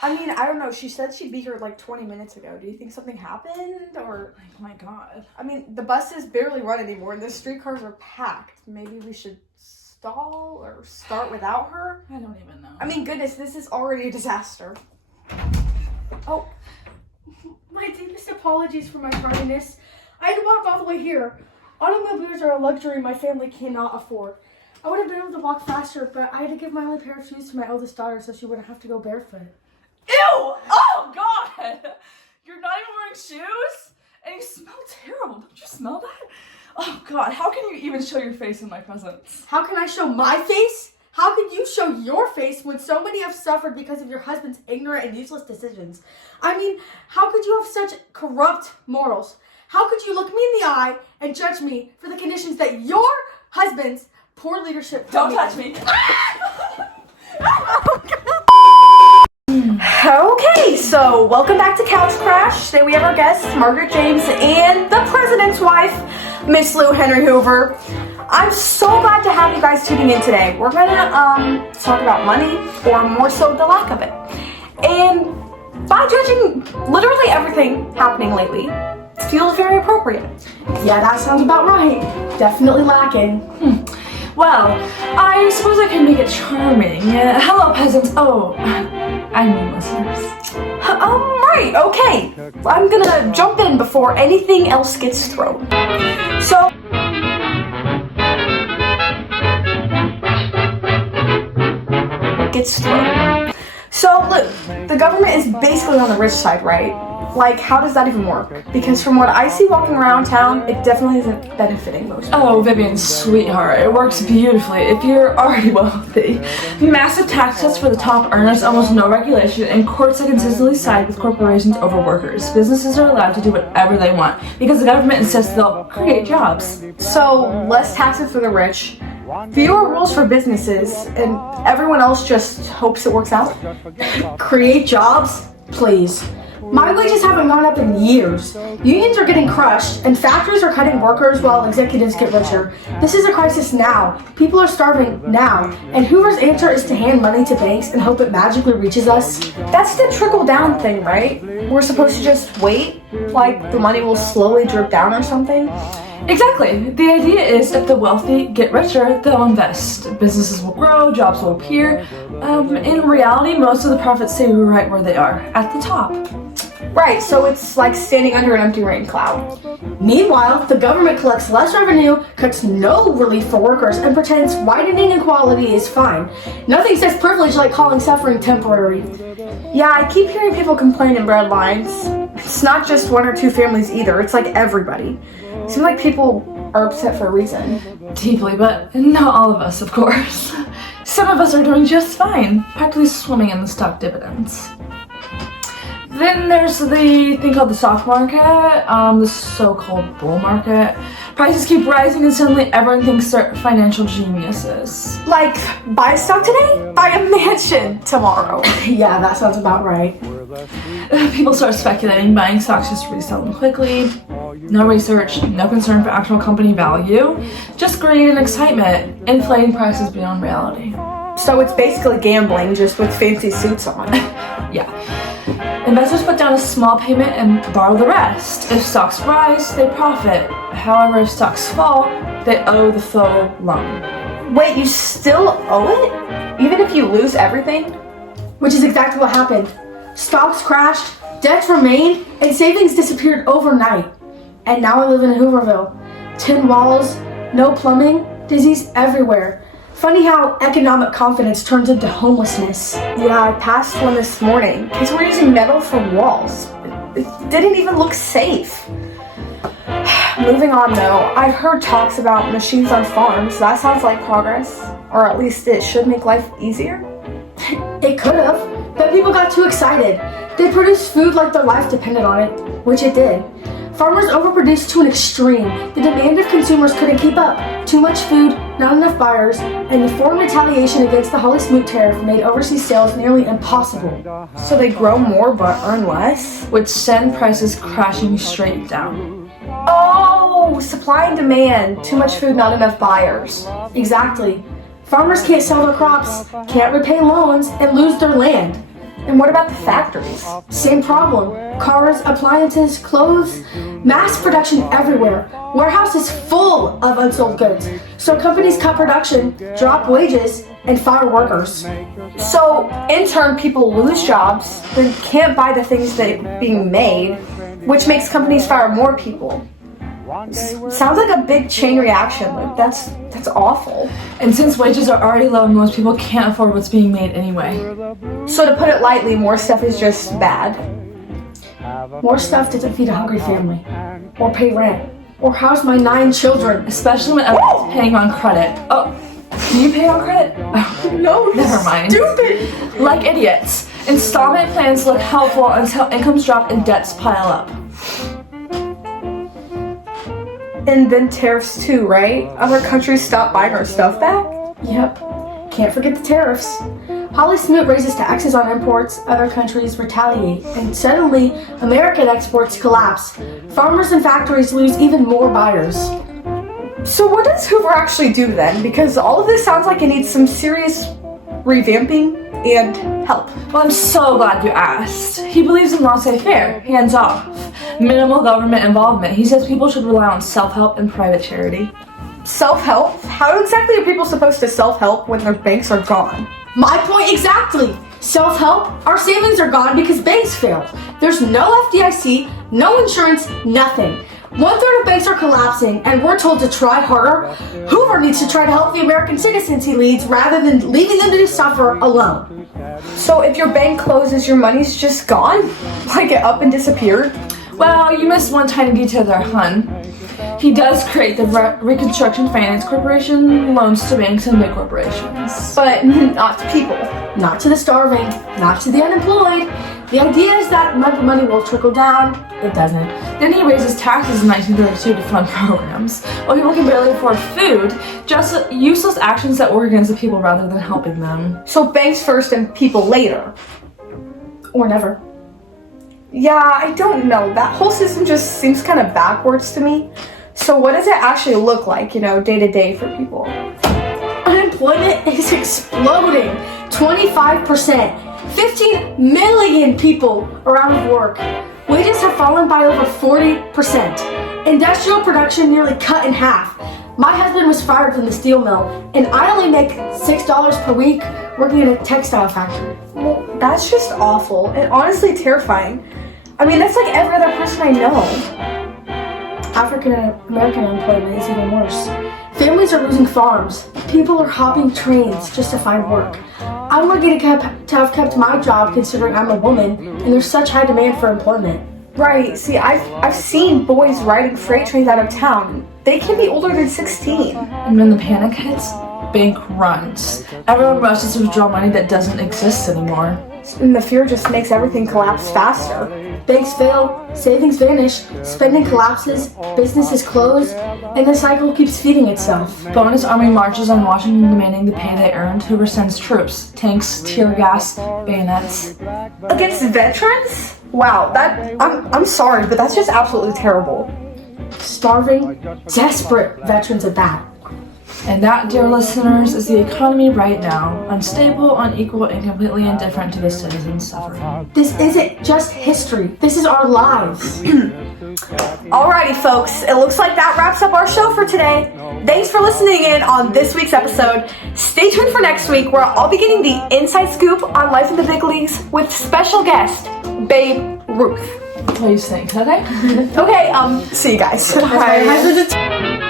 I mean, I don't know. She said she'd be here like 20 minutes ago. Do you think something happened or? Oh my god. I mean, the buses barely run anymore and the streetcars are packed. Maybe we should stall or start without her? I don't even know. I mean, goodness, this is already a disaster. Oh. My deepest apologies for my tardiness. I had to walk all the way here. Automobiles are a luxury my family cannot afford. I would have been able to walk faster, but I had to give my only pair of shoes to my eldest daughter so she wouldn't have to go barefoot. Ew! Oh god! You're not even wearing shoes? And you smell terrible. Don't you smell that? Oh god, how can you even show your face in my presence? How can I show my face? How can you show your face when so many have suffered because of your husband's ignorant and useless decisions? I mean, how could you have such corrupt morals? How could you look me in the eye and judge me for the conditions that your husband's poor leadership... Don't touch me. Okay, so welcome back to Couch Crash. Today we have our guests, Margaret James and the president's wife, Miss Lou Henry Hoover. I'm so glad to have you guys tuning in today. We're gonna talk about money, or more so the lack of it. And by judging literally everything happening lately, it feels very appropriate. Yeah, that sounds about right. Definitely lacking. Well, I suppose I can make it charming. Hello, peasants. Oh, I mean listeners. Right, okay. I'm gonna jump in before anything else gets thrown. So, look, the government is basically on the rich side, right? Like, how does that even work? Because from what I see walking around town, it definitely isn't benefiting most people. Oh, Vivian, sweetheart, it works beautifully if you're already wealthy. Massive tax cuts for the top earners, almost no regulation, and courts that consistently side with corporations over workers. Businesses are allowed to do whatever they want because the government insists they'll create jobs. So, less taxes for the rich, fewer rules for businesses, and everyone else just hopes it works out. Create jobs? Please. My wages haven't gone up in years. Unions are getting crushed, and factories are cutting workers while executives get richer. This is a crisis now. People are starving now, and Hoover's answer is to hand money to banks and hope it magically reaches us. That's the trickle-down thing, right? We're supposed to just wait, like the money will slowly drip down or something? Exactly. The idea is if the wealthy get richer, they'll invest. Businesses will grow, jobs will appear. In reality, most of the profits stay right where they are, at the top. Right, so it's like standing under an empty rain cloud. Meanwhile, the government collects less revenue, cuts no relief for workers, and pretends widening inequality is fine. Nothing says privilege like calling suffering temporary. Yeah, I keep hearing people complain in bread lines. It's not just one or two families either, it's like everybody. It seems like people are upset for a reason. Deeply, but not all of us, of course. Some of us are doing just fine, practically swimming in the stock dividends. Then there's the thing called the stock market, the so-called bull market. Prices keep rising and suddenly everyone thinks they're financial geniuses. Like, buy a stock today, buy a mansion tomorrow. Yeah, that sounds about right. People start speculating, buying stocks just to resell them quickly. No research, no concern for actual company value, just greed and excitement, inflating prices beyond reality. So it's basically gambling, just with fancy suits on. Yeah. Investors put down a small payment and borrow the rest. If stocks rise, they profit. However, if stocks fall, they owe the full loan. Wait, you still owe it? Even if you lose everything? Which is exactly what happened. Stocks crashed, debts remained, and savings disappeared overnight. And now I live in Hooverville. Tin walls, no plumbing, disease everywhere. Funny how economic confidence turns into homelessness. Yeah, I passed one this morning. Kids were using metal for walls. It didn't even look safe. Moving on though, I've heard talks about machines on farms. That sounds like progress. Or at least it should make life easier. It could have, but people got too excited. They produced food like their life depended on it, which it did. Farmers overproduced to an extreme. The demand of consumers couldn't keep up. Too much food, not enough buyers, and the foreign retaliation against the Holy Smoot tariff made overseas sales nearly impossible. So they grow more but earn less? Which send prices crashing straight down. Oh, supply and demand. Too much food, not enough buyers. Exactly. Farmers can't sell their crops, can't repay loans, and lose their land. And And what about the factories? Same problem. Cars, appliances, clothes, mass production everywhere. Warehouses full of unsold goods. So companies cut production, drop wages, and fire workers. So, in turn, people lose jobs, then can't buy the things that are being made, which makes companies fire more people. Sounds like a big chain reaction. Like, that's awful. And since wages are already low, most people can't afford what's being made anyway. So to put it lightly, more stuff is just bad. More stuff doesn't feed a hungry family, or pay rent, or house my 9 children. Especially when everyone's paying on credit. Oh, do you pay on credit? Oh, No, never mind. Stupid. Like idiots. Installment plans look helpful until incomes drop and debts pile up. And then tariffs too, right? Other countries stop buying our stuff back? Yep, can't forget the tariffs. Holly Smoot raises taxes on imports, other countries retaliate, and suddenly American exports collapse. Farmers and factories lose even more buyers. So what does Hoover actually do then? Because all of this sounds like it needs some serious revamping and help. Well, I'm so glad you asked. He believes in laissez-faire, hands off, minimal government involvement. He says people should rely on self-help and private charity. Self-help? How exactly are people supposed to self-help when their banks are gone? My point exactly! Self-help? Our savings are gone because banks failed. There's no FDIC, no insurance, nothing. 1/3 of banks are collapsing, and we're told to try harder. Hoover needs to try to help the American citizens he leads rather than leaving them to suffer alone. So if your bank closes, your money's just gone? Like it up and disappeared? Well, you missed one tiny detail there, hun. He does create the Reconstruction Finance Corporation, loans to banks and big corporations. But not to people. Not to the starving, not to the unemployed. The idea is that money will trickle down. It doesn't. Then he raises taxes in 1932 to fund programs. While people can barely afford food, just useless actions that work against the people rather than helping them. So banks first and people later. Or never. Yeah, I don't know. That whole system just seems kind of backwards to me. So what does it actually look like, day to day for people? Unemployment is exploding. 25%. 15 million people are out of work. Wages have fallen by over 40%. Industrial production nearly cut in half. My husband was fired from the steel mill, and I only make $6 per week working in a textile factory. Well, that's just awful and honestly terrifying. I mean, that's like every other person I know. African American unemployment is even worse. Families are losing farms. People are hopping trains just to find work. I'm lucky to have kept my job considering I'm a woman and there's such high demand for employment. Right. See, I've seen boys riding freight trains out of town. They can be older than 16. And when the panic hits, bank runs. Everyone rushes to withdraw money that doesn't exist anymore. And the fear just makes everything collapse faster. Banks fail, savings vanish, spending collapses, businesses close, and the cycle keeps feeding itself. Bonus army marches on Washington demanding the pay they earned. Hoover sends troops, tanks, tear gas, bayonets. Against veterans? Wow, I'm sorry, but that's just absolutely terrible. Starving, desperate veterans at that. And that, dear listeners, is the economy right now. Unstable, unequal, and completely indifferent to the citizens suffering. This isn't just history. This is our lives. Alrighty, folks. It looks like that wraps up our show for today. Thanks for listening in on this week's episode. Stay tuned for next week where I'll be getting the inside scoop on life in the big leagues with special guest, Babe Ruth. What do you think? Okay? Okay, see you guys. Bye.